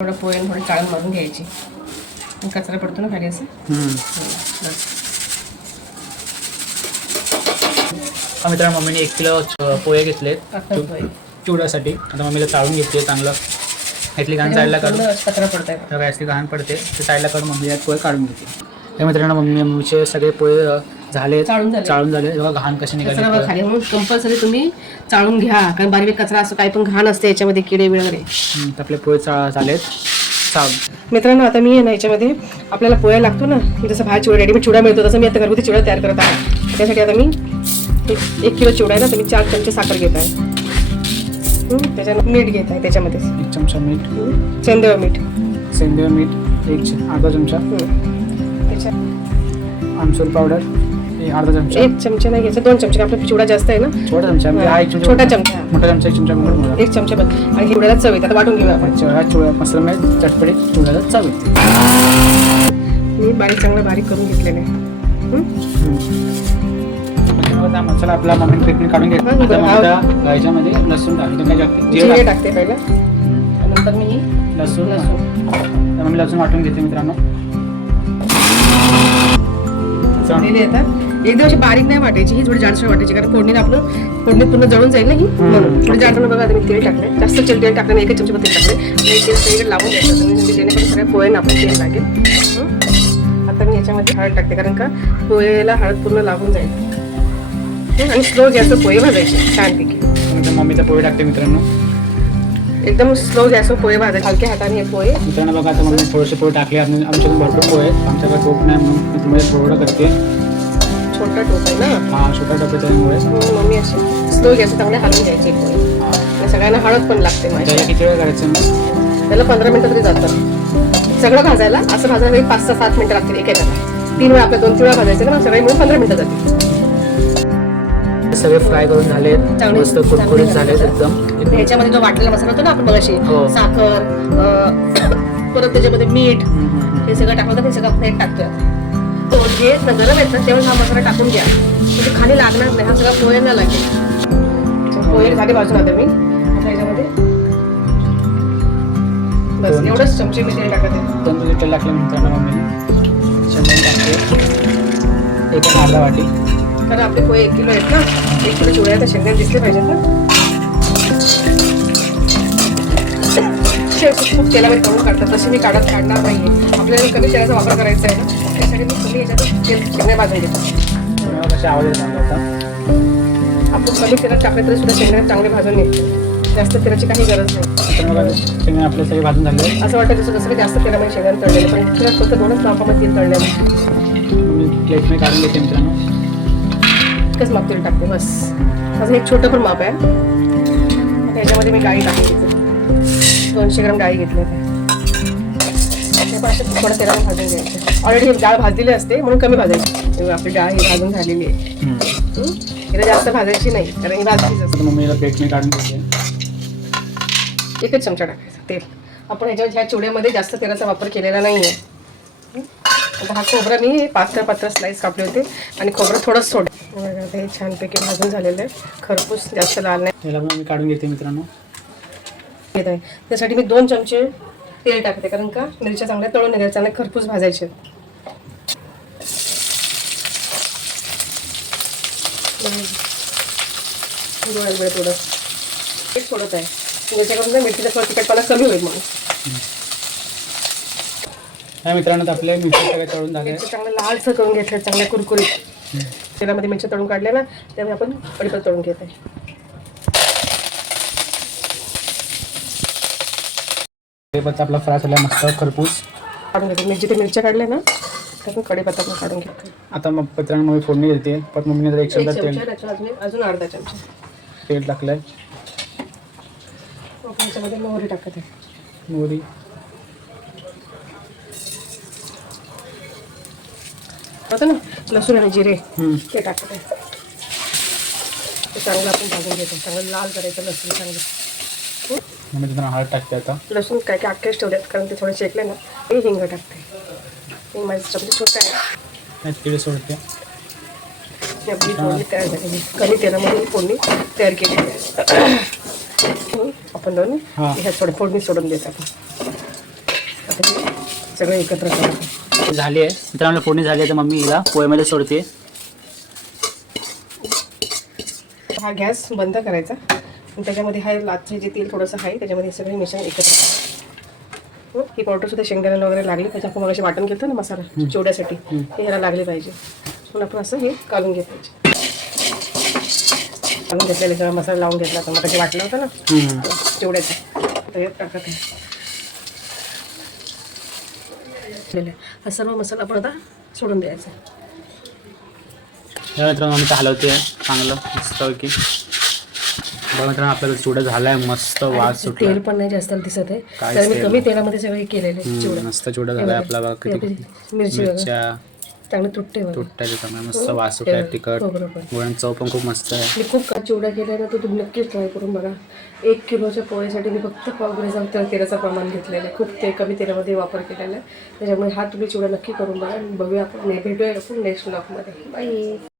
थोडं पोहे थोडी चाळण मारून घ्यायची. कचरा पडतो ना खाली असं. मित्रांनो मम्मीने 1 किलो पोहे घेतलेत चिवड्यासाठी. आता मम्मीला चाळून घेतले चांगलं. ह्यातली घाण साईडला काढून कचरा पडतंय तर यातली घाण पडते ते साईडला काढून मम्मी यात पोहे काढून घेते. त्या मित्रांनो मम्मीचे सगळे पोहे झाले चाळून झाले. बघा घाण कशी निघाली खाली. म्हणून कंपल्सरी तुम्ही चाळून घ्या, कारण बारीक कचरा असं काही पण घाण असते याच्यामध्ये, किडे वगैरे. आपले पोहे झालेत चाळून. मित्रांनो आता मी ना याच्यामध्ये आपल्याला पोहे लागतो ना, जसं बाहेर चिवडा रेडीमेड चिवडा मिळतो तसं मी आता घरगुती चिवडा तयार करत आहे. त्यासाठी आता मी 1 किलो चिवडा आहे ना, तर मी 4 चमचे साखर घेत आहे. त्याच्यानंतर मीठ घेत आहे, त्याच्यामध्ये 1 चमचा मीठ, सेंदव मीठ 1/2 चमचा, त्याच्यात आमचूर पावडर 1/2 चमचा. 1 चमचा नाही घ्यायचा, 2 चमचे. आपला चिवडा जास्त आहे ना, छोटा चमचा. छोटा चमचा, मोठा चमचा 1 चमचा, 1 चमचा बस. आणि चिवड्याला चव येते. आता वाटून घेऊया आपण. चिवडा मसाला चटपटीत चिवड्याला चव येते. मी चांगलं बारीक करून घेतलेलं आहे. मसाला आपला मम्मी ट्रीटमेंट काढून घेतला. याच्यामध्ये लसूण जिरे टाकते पहिला, नंतर मी लसूण मम्मी लसूण वाटून घेते मित्रांनो. येतात एकदम अशी बारीक नाही वाटायची, ही थोडी जाडसर वाटायची, कारण फोडणीत पूर्ण जळून जाईल ना ही, म्हणून थोडी जाडसर. बघा आता मी तेल टाकले, जास्त तेल टाकलं नाही, 1 चमचा तेल टाकले. आणि तेल सगळीकडे लावून द्यायचं तुम्ही, जेणेकरून सगळ्या पोह्यांना आपण तेल लागेल. आता मी याच्यामध्ये हळद टाकते, कारण का पोहेला हळद पूर्ण लागून जाईल. आणि स्लो गॅसवर पोहे भाजायचे छानपैकी. मम्मीचा पोहे टाकते मित्रांनो, एकदम स्लो गॅसवर पोहे भाजायचे, हलक्या हाताने हे पोहे. मित्रांनो बघा आता मम्मी थोडेसे पोहे टाकले. आमच्याकडे भरपूर पोहे, आमच्याकडे टोप नाही म्हणून मी तुम्हाला थोडं करते. छोटा टोप आहे ना, हा छोटा टोप आहे त्यामुळे मम्मी अशी स्लो गॅसवर चांगले हलवून घ्यायचे पोहे. सगळ्यांना हळद पण लागते. त्याला किती वेळ करायचं मग? त्याला 15 मिनिटं तरी जातात सगळं भाजायला. असं भाजायला 5-7 मिनिटं लागतील एक याच्याला. 3 वेळा आपल्या 2-3 वेळा भाजायचं ना, सगळे मिळून 15 मिनिटं जातील. सगळे फ्राय करून झाले, मस्त कुरकुरीत झाले एकदम. ह्याच्यामध्ये जो वाटलेला मसाला होता ना आपण बघाशी, साखर परत त्याच्यामध्ये मीठ हे सगळं टाकलं तर हे सगळं आपण टाकतोय. तो जे गरम येतं तेव्हा हा मसाला टाकून घ्या, म्हणजे खाली लागणार नाही. हा सगळा पोहेला लागेल. पोहे झाले भाजून आता मी. आता याच्यामध्ये बस एवढंच चमचे मी तेल टाकत आहे. 2 चमचे तेल टाकले मित्रांनो मम्मीने. शेंगदाणे टाकते 1/2 वाटी, कारण आपले पोहे 1 किलो आहेत ना, 1 किलो चिवड्या तर शेंगदाणे दिसले पाहिजेत ना. खूप तेलामध्ये तळून काढतात, तशी मी काढणार नाही. आपल्याला कमी तेलाचा वापर करायचा आहे ना, त्यासाठी मी कमी याच्यात तेल शेंगणे भाजून घेतो. कसे आवडेल आता आपण कमी तेलात टाकले तरी सुद्धा शेंगणे चांगले भाजून निघतो. जास्त तेलाची काही गरज नाही. शेंगणे आपले सगळे भाजून झाले. असं वाटतं जसं जास्त तेलामध्ये शेंगणे तळलेले, पण तिला फक्त 2च मापामध्ये तेल तळलेलं. मी प्लेटमध्ये काढून घेते मित्रांनो. एकच माप तेल टाकते बस. असं एक छोटं पण माप आहे. त्याच्यामध्ये मी डाळी टाकली, 200 ग्राम डाळी घेतली होती. ते पण असे थोडं तेलाने भाजून घ्यायचे. ऑलरेडी ही डाळ भाजलेली असते म्हणून कमी भाजायची. आपली डाळ ही भाजून झालेली आहे, हिला जास्त भाजायची नाही, कारण ही भाजलीच असते. मम्मीला प्लेटमध्ये काढून घेते. 1च चमचा टाकायचा तेल. आपण ह्या चिवड्यामध्ये जास्त तेलाचा वापर केलेला नाही आहे. आता हा खोबरा मी पातळ स्लाइस कापले होते आणि खोबरं थोडंच सोडलं. हे छानपैकी भाजून झालेलं आहे, खरपूस जास्त लाल नाही. त्याला पण मी काढून घेते मित्रांनो. घेत आहे त्यासाठी मी 2 चमचे तेल टाकते, कारण का मिरच्या चांगल्या तळून निघायच्या, चांगल्या खरपूस भाजायचे. थोडं एक सोडत आहे, ज्याच्याकडून मिरचीचा थोडा तिखटपणा कमी होईल. म्हणून मित्रांनो आपले मिरची सगळे तळून झाले. मिरची चांगलं लालसर करून घेतल्या, चांगल्या कुरकुरीत. तेलामध्ये मिरच्या तळून काढल्या ना, त्यामुळे आपण कढीपत्ता तळून घेत आहे. कढीपत्ता आपला फ्राय झाला मस्त खरपूस काढून घेतो. मी जिथे मिरच्या काढल्या ना त्यातून कढीपत्ता पण काढून घेतो. आता मग मित्रांनो मी फोडणी देते. पण मम्मीने जर 1 चमचा तेल अजून 1/2 चमचा तेल टाकलंय. त्याच्यामध्ये मोहरी टाकत आहे. मोहरी होतं ना, लसूण आणि जिरे ते टाकत आहे. ते चांगलं आपण भाजून घेतो, चांगलं लाल करायचं लसूण चांगलं. मम्मी तुम्हाला हळद टाकते. आता लसूण काय काय अख्खेच ठेवल्यात, कारण ते थोडे शेकले ना. हे हिंग टाकते. हिंग माझं चमचे छोटा आहे. तिळ सोडते. आपली फोडणी तयार झालेली, कमी तेलामध्ये फोडणी तयार केली. आपण दोन्ही ह्यात थोडं फोडणी सोडून देत आपण. सगळं एकत्र करायचं. झाली आहे मित्रांनो, फोडणी झाली आहे तर मम्मी हिला पोहेमध्ये सोडते. हा गॅस बंद करायचा आणि त्याच्यामध्ये हा लाचचे जे तेल थोडंसं आहे त्याच्यामध्ये हे सगळे मिश्रण एकत्र करायचं. ही पावडर सुद्धा शेंगदाण्याला वगैरे लागली त्याच्या आपण मगाशी वाटण घेतो ना मसाला चिवड्यासाठी, हे ह्याला लागले पाहिजे. म्हणून आपण असं हे काढून घेत पाहिजे. काढून घेतलेले जेव्हा मसाला लावून घेतला तर मग वाटलं होतं ना चिवड्याचं, तर हे टाकत आहे. हा सर्व मसाला आपण आता सोडून द्यायचा. मित्रांनो आम्ही हलवते चांगलं मस्तपैकी. बघा मित्रांनो आपल्याला चिवडा झाला आहे, मस्त वास सुटला. तेल पण नाही जास्त दिसत आहे, काहीच तर मी तेल कमी तेलामध्ये सगळं हे केलेलं आहे चिवडा. मस्त चिवडा झाला आहे आपला. बघा किती मिरची मिरच्या चांगली तुटते बघा. तुटत्या चांगला मस्त वास सुटला. तिखट गोळ्यान चव पण खूप मस्त आहे. मी खूप चिवडा केला ना, तो तुम्ही नक्कीच ट्राय करून बघा. 1 किलोच्या पोळीसाठी मी फक्त पावग्राम तेलाचं प्रमाण घेतलेलं आहे. खूप कमी तेलामध्ये वापर केलेला आहे. त्याच्यामुळे हा तुम्ही चिवडा नक्की करून बघा. बघूया आपण, भेटूया आपण नेक्स्ट ब्लॉगमध्ये. बाय.